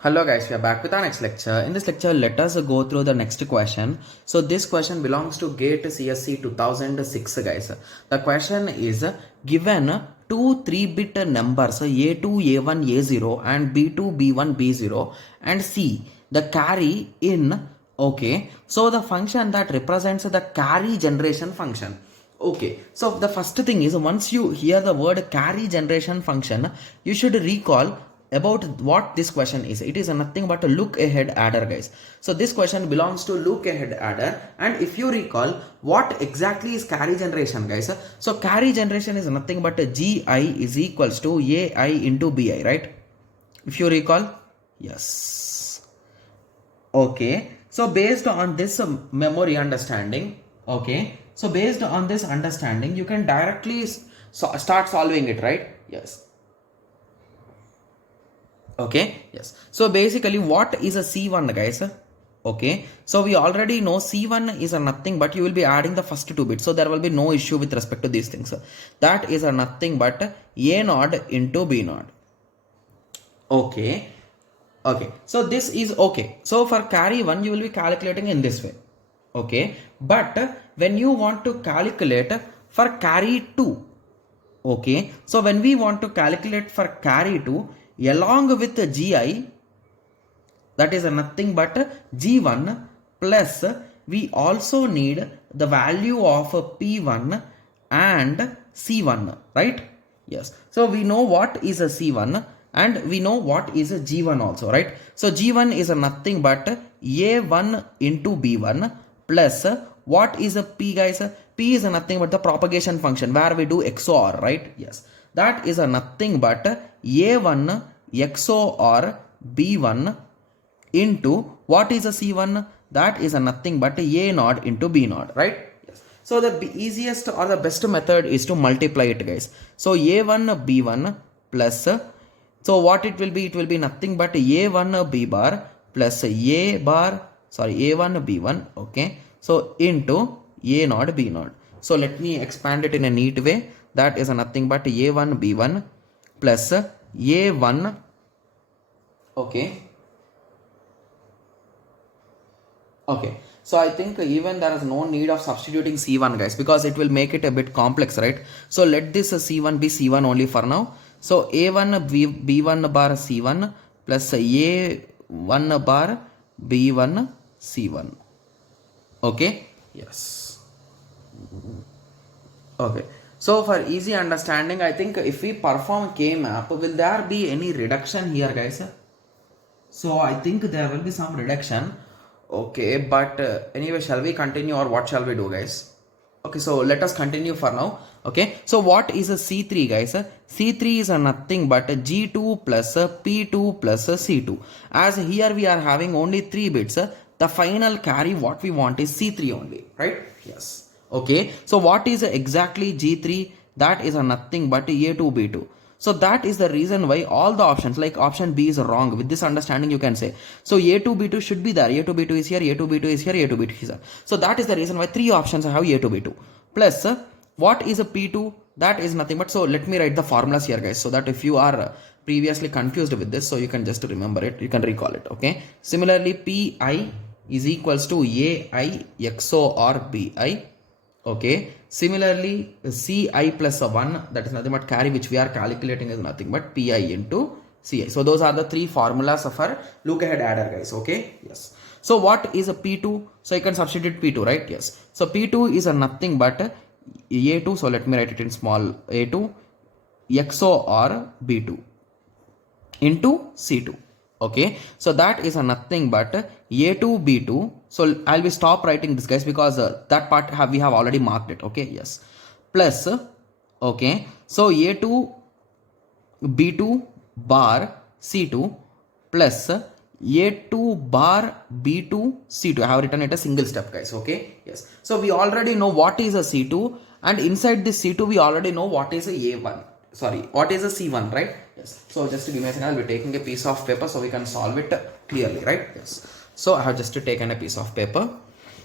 Hello guys, we are back with our next lecture. In this lecture, let us go through the next question. So this question belongs to GATE CSC 2006 guys. The question is given two 3-bit numbers A2, A1, A0 and B2, B1, B0 and C the carry in. Okay, so the function that represents the carry generation function. Okay, so the first thing is once you hear the word carry generation function, you should recall about what this question is. It is nothing but a look ahead adder guys. So this question belongs to look ahead adder, and if you recall what exactly is carry generation guys, so carry generation is nothing but a gi is equals to ai into bi, right? If you recall, yes. Okay, so based on this memory understanding, okay, so based on this understanding you can directly start solving it, right? Yes. Okay, yes. So basically what is a C1 guys? Okay, so we already know C1 is a nothing but you will be adding the first 2 bits, so there will be no issue with respect to these things. That is a nothing but A naught into B naught. Okay, okay, so this is okay. So for carry 1 you will be calculating in this way. Okay, but when you want to calculate for carry 2, okay, so when we want to calculate for carry 2 along with the gi, that is nothing but g1 plus we also need the value of p1 and c1, right? Yes, so we know what is a c1 and we know what is a g1 also, right? So g1 is nothing but a1 into b1 plus what is a p guys? P is nothing but the propagation function where we do XOR, right? Yes, that is nothing but a1 XOR b1 into what is a c1? That is nothing but a naught into b naught, right? Yes. So the easiest or the best method is to multiply it guys. So a1 b1 plus, so what it will be? It will be nothing but a1 b bar plus a bar, sorry, a1 b1, okay, so into a naught b naught. So let me expand it in a neat way. That is nothing but a1 b1 plus a1, okay. Okay, so I think even there is no need of substituting C1 guys, because it will make it a bit complex, right? So let this C1 be C1 only for now. So A1 B1 bar C1 plus A1 bar B1 C1. Okay, yes. Okay, so for easy understanding, I think if we perform K map, will there be any reduction here guys? So I think there will be some reduction. Okay, but anyway, shall we continue or what shall we do guys? Okay, so let us continue for now. Okay, so what is a C3 guys? C3 is a nothing but a G2 plus a P2 plus a C2. As here we are having only 3 bits, the final carry what we want is C3 only, right? Yes. Okay, so what is exactly G3? That is a nothing but A2 B2. So that is the reason why all the options like option B is wrong. With this understanding you can say, so A2 B2 should be there, A2 B2 is here, A2 B2 is here, A2 B2 is here. So that is the reason why 3 options have A2 B2 plus what is a P2? That is nothing but, so let me write the formulas here guys, so that if you are previously confused with this, so you can just remember it, you can recall it. Okay, similarly Pi is equals to AI XOR BI. Okay, similarly Ci plus a 1, that is nothing but carry which we are calculating is nothing but Pi into Ci. So those are the 3 formulas of our look ahead adder guys. Okay, yes. So what is a P2? So you can substitute P2, right? Yes. So P2 is a nothing but A2, so let me write it in small A2 XOR B2 into C2. Okay, so that is a nothing but A2 B2. So I'll be stop writing this guys, because that part we have already marked it. Okay, yes, plus okay, so A2 B2 bar C2 plus A2 bar B2 C2. I have written it a single step guys. Okay, yes, so we already know what is a C2, and inside this C2 we already know what is a A1, sorry, what is a C1, right? Yes, so just to give me a second, I'll be taking a piece of paper so we can solve it clearly, right? Yes, so I have just taken a piece of paper.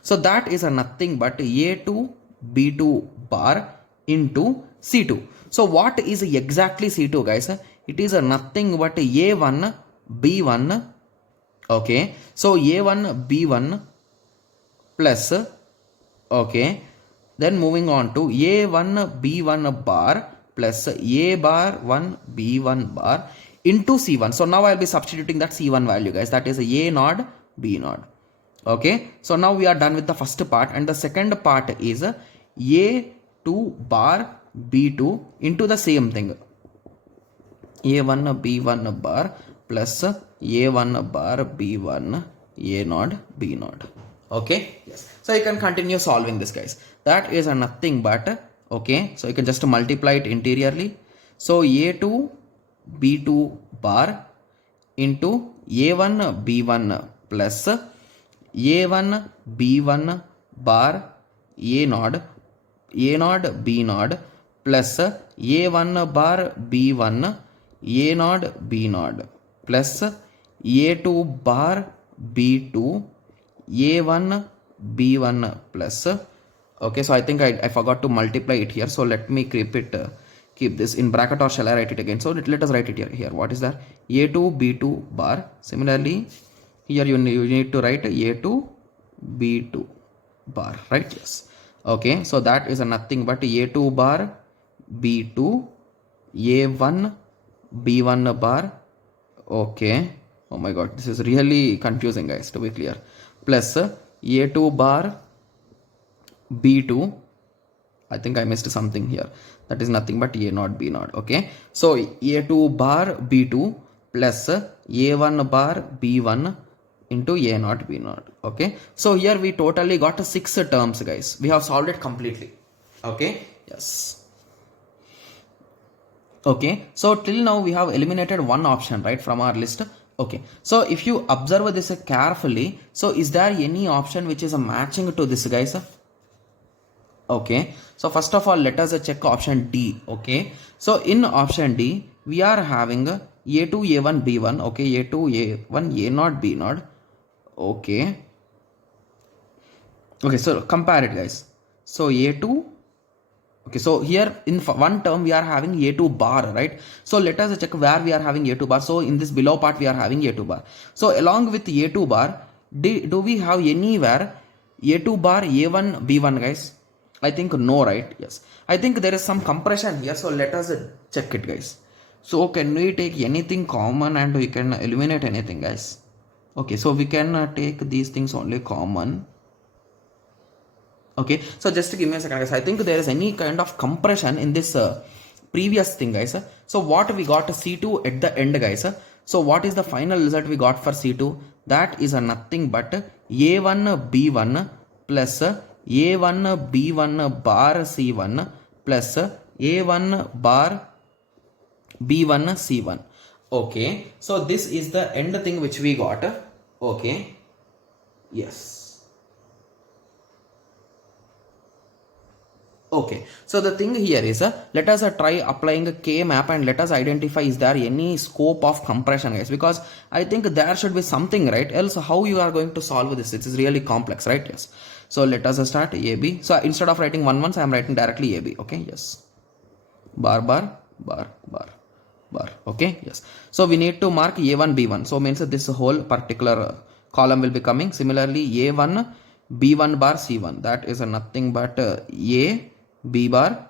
So that is a nothing but A2 B2 bar into C2. So what is exactly C2 guys? It is a nothing but A1 B1 Okay, so a1 b1 plus, okay, then moving on to a1 b1 bar plus a bar 1 b1 bar into c1. So now I'll be substituting that c1 value, guys, that is a naught b naught. Okay, so now we are done with the first part, and the second part is a2 bar b2 into the same thing, a1 b1 bar plus a1 bar b1 a naught b naught. Okay, yes, so you can continue solving this, guys. That is a nothing but, okay, so you can just multiply it interiorly. So a2 b2 bar into a1 b1 plus a1 b1 bar a naught b naught plus a1 bar b1 a naught b naught plus a2 bar b2 a1 b1 plus, okay, so I think I forgot to multiply it here, so let me keep this in bracket, or shall I write it again? So let us write it here. What is that? a2 b2 bar. Similarly here you need to write a2 b2 bar, right? Yes. Okay, so that is a nothing but a2 bar b2 a1 b1 bar. Okay, oh my god, this is really confusing, guys, to be clear. Plus a2 bar b2, I think I missed something here, that is nothing but a naught b naught. Okay, so a2 bar b2 plus a1 bar b1 into a naught b naught. Okay, so here we totally got 6 terms, guys. We have solved it completely. Okay, yes. Okay, so till now we have eliminated one option, right, from our list. Okay, so if you observe this carefully, so is there any option which is matching to this, guys? Okay, so first of all, let us check option D. Okay, so in option D we are having a2 a1 b1. Okay, a2 a1 a naught b naught. Okay, okay, so compare it, guys. So a2, okay, so here in one term we are having a2 bar, right? So let us check where we are having a2 bar. So in this below part we are having a2 bar. So along with a2 bar, do we have anywhere a2 bar a1 b1, guys? I think no, right? Yes, I think there is some compression here, so let us check it, guys. So can we take anything common and we can eliminate anything, guys? Okay, so we can take these things only common. Okay, so just give me a second, guys. I think there is any kind of compression in this previous thing, guys. So what we got c2 at the end, guys. So what is the final result we got for c2? That is a nothing but a1 b1 plus a1 b1 bar c1 plus a1 bar b1 c1. Okay, so this is the end thing which we got. Okay, yes. Okay, so the thing here is let us try applying a K map and let us identify is there any scope of compression, guys, because I think there should be something, right? Else how you are going to solve this? It is really complex, right? Yes. So let us start AB. So instead of writing 1 1, I am writing directly AB. Okay, yes. Bar bar bar bar bar. Okay, yes. So we need to mark A1 B1. So means this whole particular column will be coming. Similarly A1 B1 bar C1. That is nothing but A B bar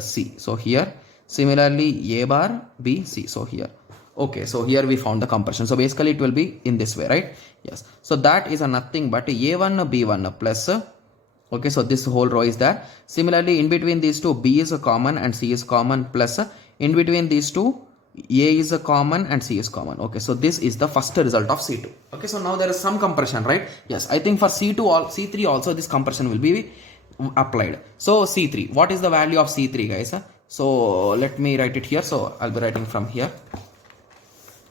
C. So here similarly A bar B C. So here. Okay, so here we found the compression. So basically it will be in this way, right? Yes. So that is nothing but A1 B1 plus, okay, so this whole row is there. Similarly in between these two B is a common and C is common, plus in between these two A is a common and C is common. Okay, so this is the first result of C2. Okay, so now there is some compression, right? Yes, I think for C2 or C3 also this compression will be applied. So C3, what is the value of C3, guys? So let me write it here. So I'll be writing from here.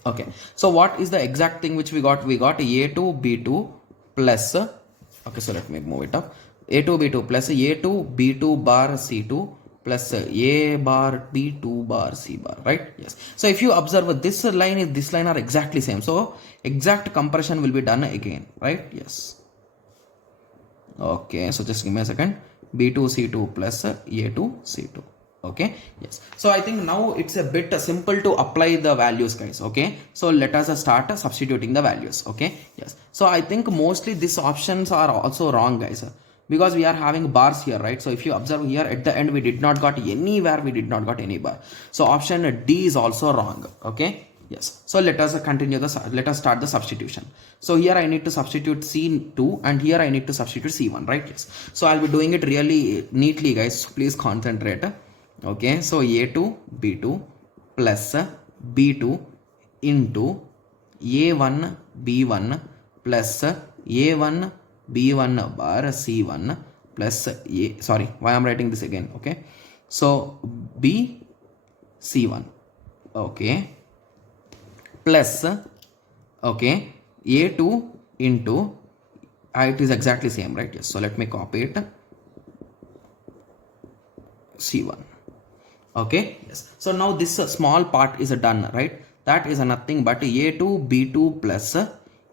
Okay, so what is the exact thing which we got? We got A2 B2 plus, okay, so let me move it up. A2 B2 plus A2 B2 bar C2 plus A bar B2 bar C bar, right? Yes. So if you observe this line are exactly same. So exact compression will be done again, right? Yes. Okay, so just give me a second. B2 C2 plus A2 C2. Okay, yes. So I think now it's a bit simple to apply the values, guys. Okay, so let us start substituting the values. Okay, yes. So I think mostly these options are also wrong, guys, because we are having bars here, right? So if you observe here at the end, we did not got anywhere, we did not got any bar. So option D is also wrong. Okay, yes. So let us continue let us start the substitution. So here I need to substitute C2 and here I need to substitute C1, right? Yes. So I'll be doing it really neatly, guys. Please concentrate. Okay, so A2 B2 plus B2 into A1 B1 plus A1 B1 bar C1 plus why I'm writing this again. Okay, so B C1, okay, plus, okay, A2 into it is exactly same, right? Yes, so let me copy it, C1. Okay, yes. So now this small part is done, right? That is nothing but A2 B2 plus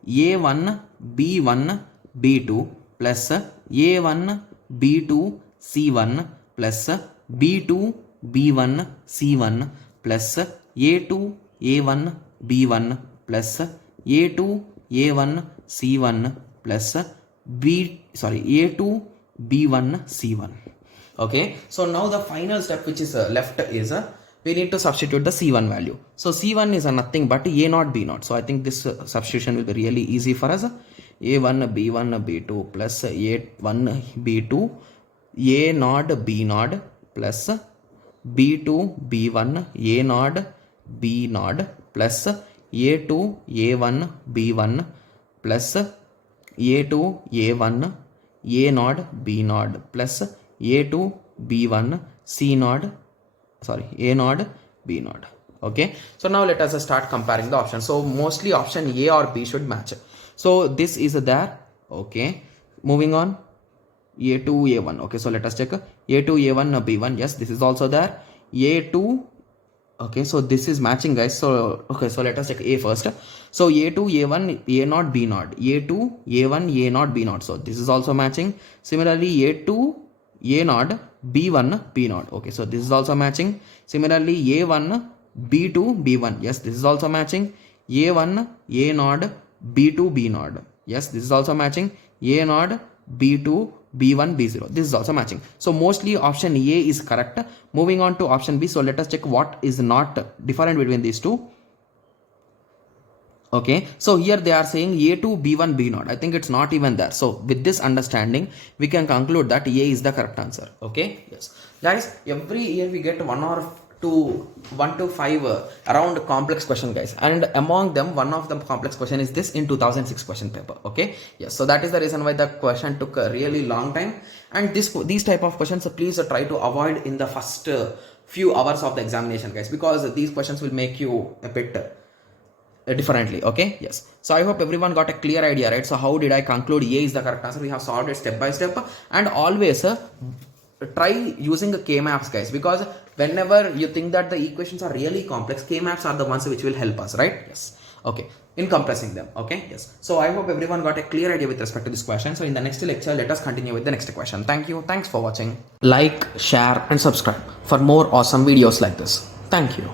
A1 B1 B2 plus A1 B2 C1 plus B2 B1 C1 plus A2 A1 B1 plus A2 A1 C1 plus A2 B1 C1. Okay, so now the final step which is left is we need to substitute the C1 value. So C1 is nothing but A0 B0. So I think this substitution will be really easy for us. A1 B1 B2 plus A1 B2 A0 B0 plus B2 B1 A0 B0 plus A2 A1 B1 plus A2 A1 A0 B0 plus A2 B1 C0, A0 B0. Okay, so now let us start comparing the options. So mostly option A or B should match. So this is there. Okay, moving on, A2 A1. Okay, so let us check A2 A1 B1. Yes, this is also there. A2. Okay, so this is matching, guys. So okay, so let us check A first. So A2 A1 A0 B0, A2 A1 A0 B0. So this is also matching. Similarly A2 A0 B1 B0. Okay, so this is also matching. Similarly A1 B2 B1. Yes, this is also matching. A1 A0 B2 B0. Yes, this is also matching. A0 B2 B1 B0. This is also matching. So mostly option A is correct. Moving on to option B. So let us check what is not different between these two. Okay, so here they are saying A2 B1 B0. I think it's not even there. So with this understanding, we can conclude that A is the correct answer. Okay, yes, guys, every year we get 1 to 5 around complex question, guys, and among them one of the complex question is this in 2006 question paper. Okay, yes, so that is the reason why the question took a really long time, and these type of questions please try to avoid in the first few hours of the examination, guys, because these questions will make you a bit differently. Okay, yes, so I hope everyone got a clear idea, right? So how did I conclude A is the correct answer? We have solved it step by step, and always try using K-maps, guys, because whenever you think that the equations are really complex, K-maps are the ones which will help us, right? Yes, okay, in compressing them. Okay, yes, so I hope everyone got a clear idea with respect to this question. So in the next lecture, let us continue with the next question. Thank you, thanks for watching. Like, share and subscribe for more awesome videos like this. Thank you.